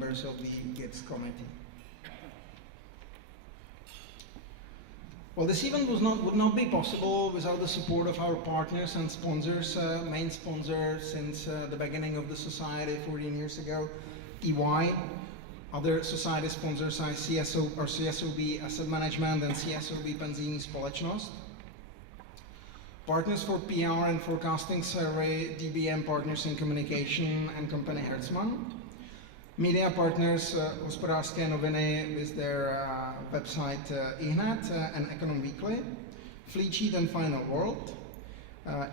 members of the GIBS committee. Well, this event would not be possible without the support of our partners and sponsors. Main sponsor since the beginning of the society 14 years ago, EY. Other society sponsors are CSOB Asset Management and CSOB Penzijní společnost. Partners for PR and Forecasting Survey, DBM Partners in Communication and Company Hertzmann. Media partners, Hospodářské noviny with their website iHned and Econom Weekly. Fleet Sheet and Final World.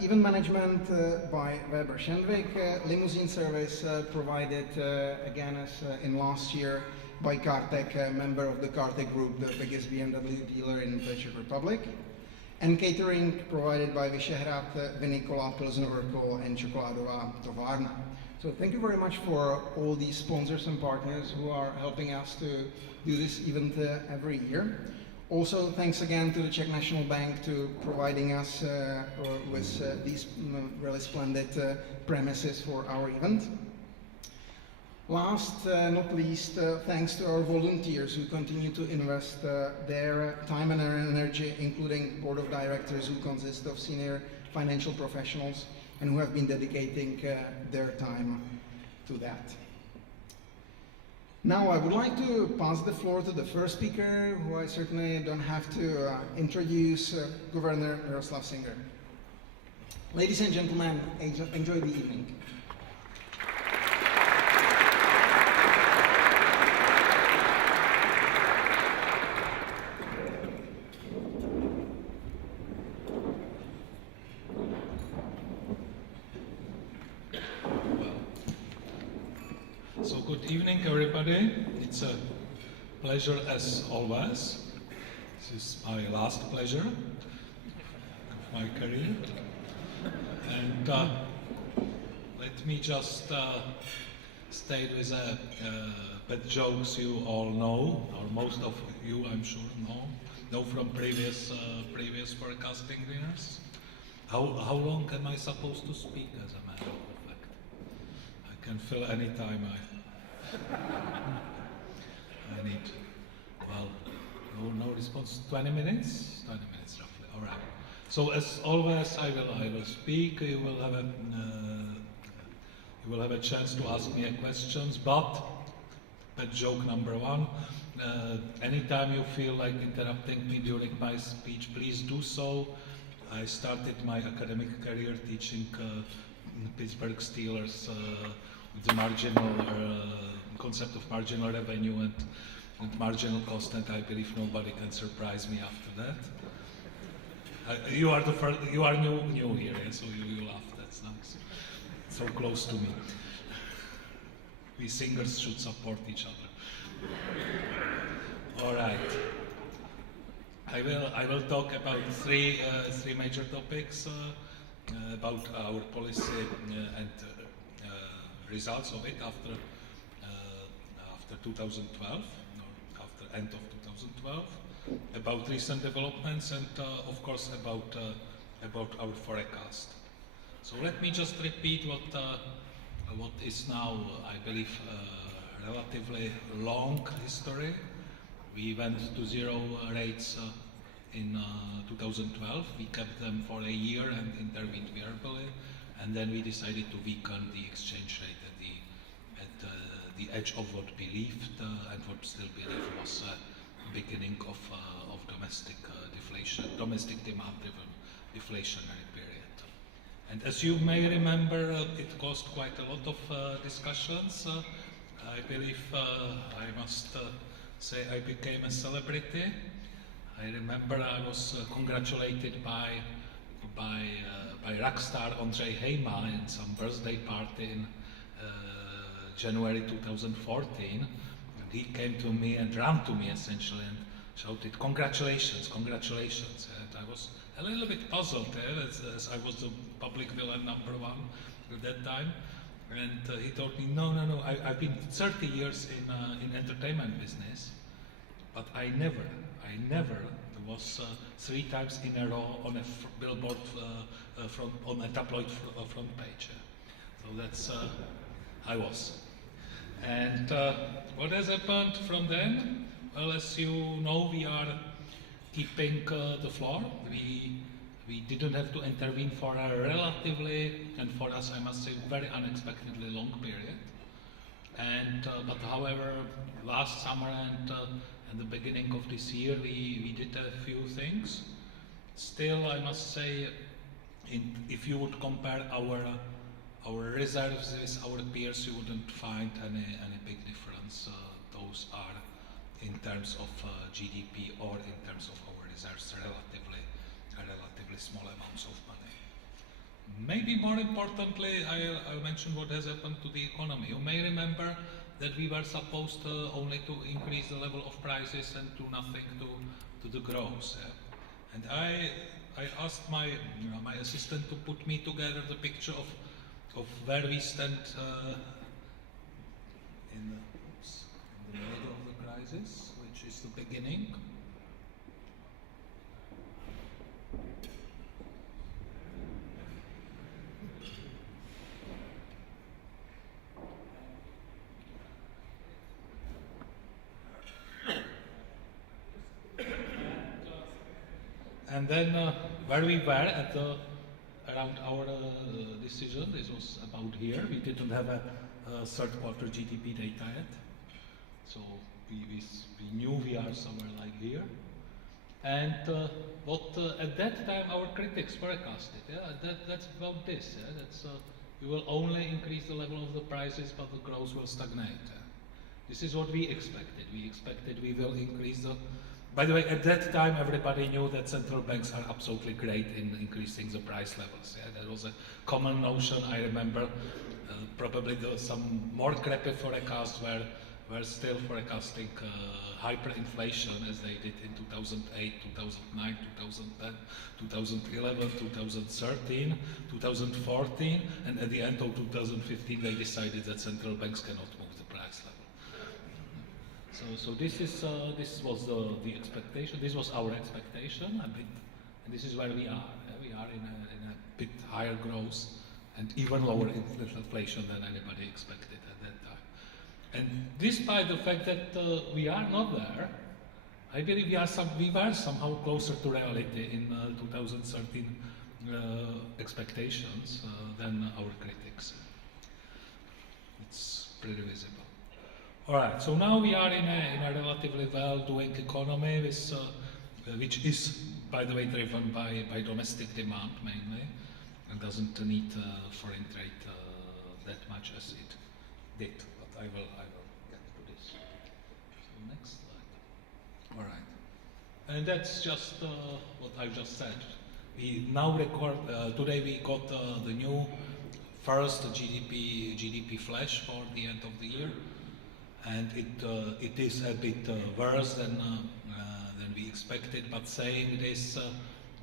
Event management by Weber Schendvik. Limousine service provided again as in last year by Kartek, a member of the Kartek Group, the biggest BMW dealer in the Czech Republic. And catering provided by Vyšehrad, Vinikola, Pilsner Urquell and Čokoládová továrna. So thank you very much for all these sponsors and partners who are helping us to do this event every year. Also, thanks again to the Czech National Bank to providing us with these really splendid premises for our event. Last not least, thanks to our volunteers who continue to invest their time and energy, including board of directors who consist of senior financial professionals and who have been dedicating their time to that. Now I would like to pass the floor to the first speaker, who I certainly don't have to introduce, Governor Miroslav Singer. Ladies and gentlemen, enjoy the evening. So good evening, everybody. It's a pleasure as always. This is my last pleasure of my career. And let me just state with bad jokes you all know, or most of you, I'm sure, know from previous forecasting dinners. How long am I supposed to speak, as a matter of fact? I can fill any time I need. Well, no response. 20 minutes? 20 minutes roughly. All right. So as always, I will speak. You will have a chance to ask me questions. But joke number one: anytime you feel like interrupting me during my speech, please do so. I started my academic career teaching Pittsburgh Steelers the marginal concept of marginal revenue and marginal cost, and I believe nobody can surprise me after that. You are the first. You are new here, yeah? So you laugh. That's nice. So close to me. We singers should support each other. All right. I will talk about three major topics about our policy and results of it after 2012, or after end of 2012, about recent developments, and of course about our forecast. So let me just repeat what is now, I believe, a relatively long history. We went to zero rates in 2012. We kept them for a year and intervened verbally, and then we decided to weaken the exchange rate at the edge of what believed and what still believed was beginning of domestic deflation, domestic demand-driven deflationary period. And as you may remember, it caused quite a lot of discussions. I believe I must say I became a celebrity. I remember I was congratulated by rock star Ondřej Hejma in some birthday party in January 2014. And he came to me and ran to me essentially and shouted, "Congratulations, congratulations." And I was a little bit puzzled as I was the public villain number one at that time. And he told me, no, I've been 30 years in entertainment business, but I never was 3 times in a row on a billboard on a tabloid front page. So that's I was. And what has happened from then? Well, as you know, we are keeping the floor. We didn't have to intervene for a relatively, and for us I must say, very unexpectedly long period. And but however, last summer and the beginning of this year, we did a few things. Still, I must say, if you would compare our reserves with our peers, you wouldn't find any big difference. Those are in terms of GDP or in terms of our reserves, relatively small amounts of money. Maybe more importantly, I'll mention what has happened to the economy. You may remember that we were supposed only to increase the level of prices and do nothing to the growth. And I asked my my assistant to put me together the picture of where we stand in the middle of the crisis, which is the beginning. And then where we were at around our decision, this was about here. We didn't have a third quarter GDP data yet, so we knew we are somewhere like here. And what at that time our critics forecasted, that's about this. That's we will only increase the level of the prices, but the growth will stagnate. This is what we expected. We expected we will increase the. By the way, at that time, everybody knew that central banks are absolutely great in increasing the price levels. That was a common notion. I remember probably some more crappy forecasts were still forecasting hyperinflation as they did in 2008, 2009, 2010, 2011, 2013, 2014, and at the end of 2015 they decided that central banks cannot move the price level. So this was the expectation. This was our expectation a bit, and this is where we are. We are in a bit higher growth and even lower inflation than anybody expected at that time. And despite the fact that we are not there, I believe we were somehow closer to reality in 2013 expectations than our critics. It's pretty visible. All right, so now we are in a relatively well-doing economy, which is, by the way, driven by domestic demand mainly, and doesn't need foreign trade that much as it did. But I will get to this. So next slide. All right, and that's just what I just said. We now record today. We got the new first GDP flash for the end of the year. And it is a bit worse than we expected. But saying this,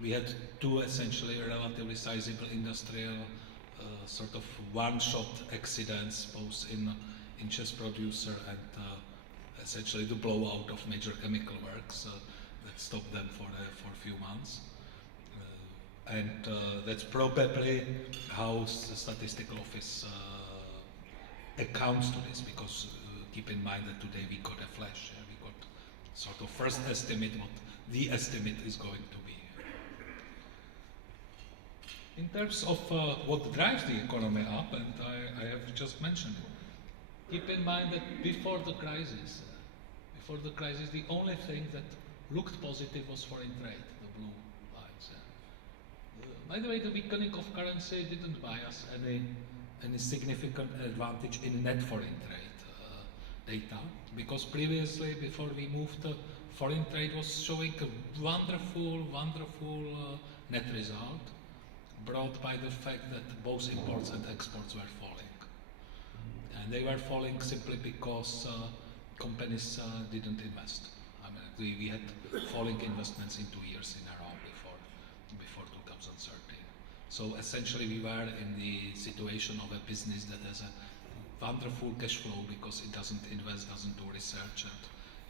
we had two essentially relatively sizable industrial sort of one-shot accidents, both in chess producer and essentially the blowout of major chemical works that stopped them for a few months. And that's probably how the statistical office accounts to this, because keep in mind that today we got a flash. We got sort of first estimate what the estimate is going to be. In terms of what drives the economy up, and I have just mentioned it, keep in mind that before the crisis, the only thing that looked positive was foreign trade, the blue lines. By the way, the weakening of currency didn't buy us any significant advantage in net foreign trade data, because previously, before we moved, foreign trade was showing a wonderful net result, brought by the fact that both imports and exports were falling. And they were falling simply because companies didn't invest. I mean, we had falling investments in 2 years in a row before 2013. So essentially we were in the situation of a business that has a wonderful cash flow because it doesn't invest, doesn't do research, and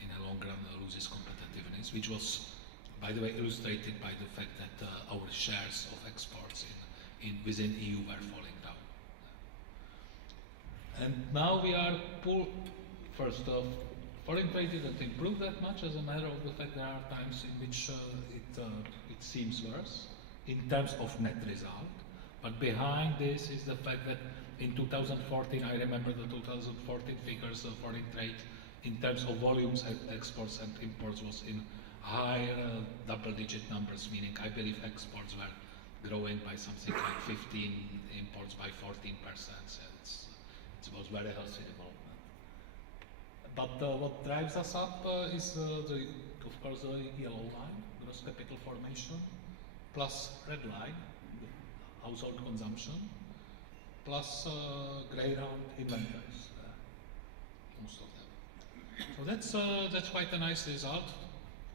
in a long run loses competitiveness, which was, by the way, illustrated by the fact that our shares of exports within EU were falling down. And now we are first off, foreign trade didn't improve that much as a matter of the fact there are times in which it seems worse in terms of net result. But behind this is the fact that in 2014, I remember the 2014 figures of foreign trade in terms of volumes and exports and imports was in high double-digit numbers, meaning I believe exports were growing by something like 15, imports by 14%. So it was very healthy development. But what drives us up is, of course, the yellow line, gross capital formation, plus red line, household consumption, plus grey round inventories, most of them. So that's quite a nice result.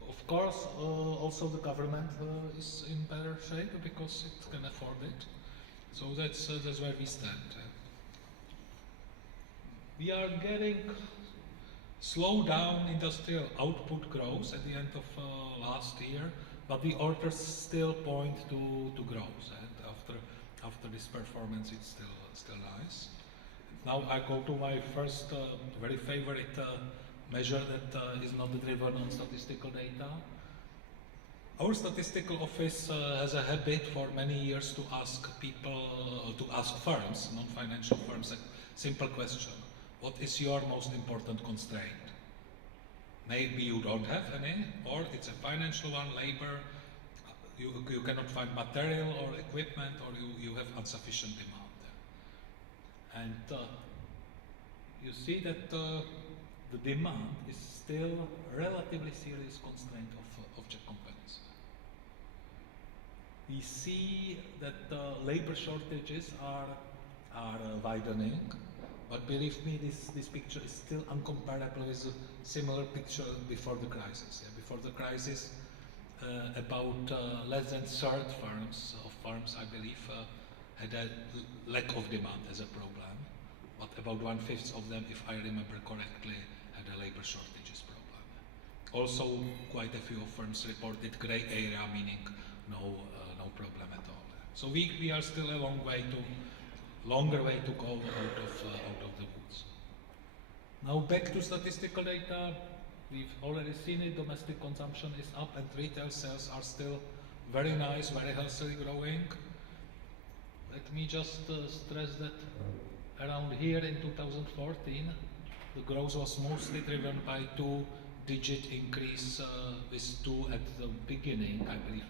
Of course, also the government is in better shape because it can afford it. So that's where we stand. We are getting slow down industrial output growth at the end of last year, but the orders still point to growth. And after this performance, it's still nice. Now I go to my first very favorite measure that is not driven on statistical data. Our statistical office has a habit for many years to ask people, to ask firms, non-financial firms, a simple question: what is your most important constraint? Maybe you don't have any, or it's a financial one, labor, you cannot find material or equipment, or you have insufficient demand. And you see that the demand is still a relatively serious constraint of Czech companies. We see that labor shortages are widening, but believe me, this picture is still uncomparable with a similar picture before the crisis. Yeah, before the crisis, about less than third of firms, I believe, had a lack of demand as a problem, but about 1/5 of them, if I remember correctly, had a labor shortages problem. Also, quite a few firms reported grey area, meaning no problem at all. So we are still a longer way to go out of the woods. Now back to statistical data. We've already seen it. Domestic consumption is up, and retail sales are still very nice, very healthily growing. Let me just stress that around here in 2014, the growth was mostly driven by two-digit increase with two at the beginning. I believe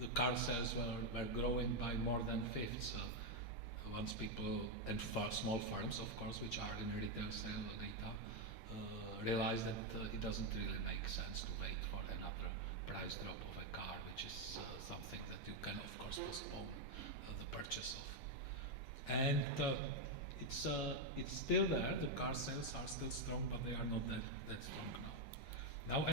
the car sales were growing by more than fifths. Once people, and small firms, of course, which are in retail sale data, realize that it doesn't really make sense to wait for another price drop of a car, which is something that you can, of course, postpone the purchase of. And it's still there. The car sales are still strong, but they are not that strong now. Now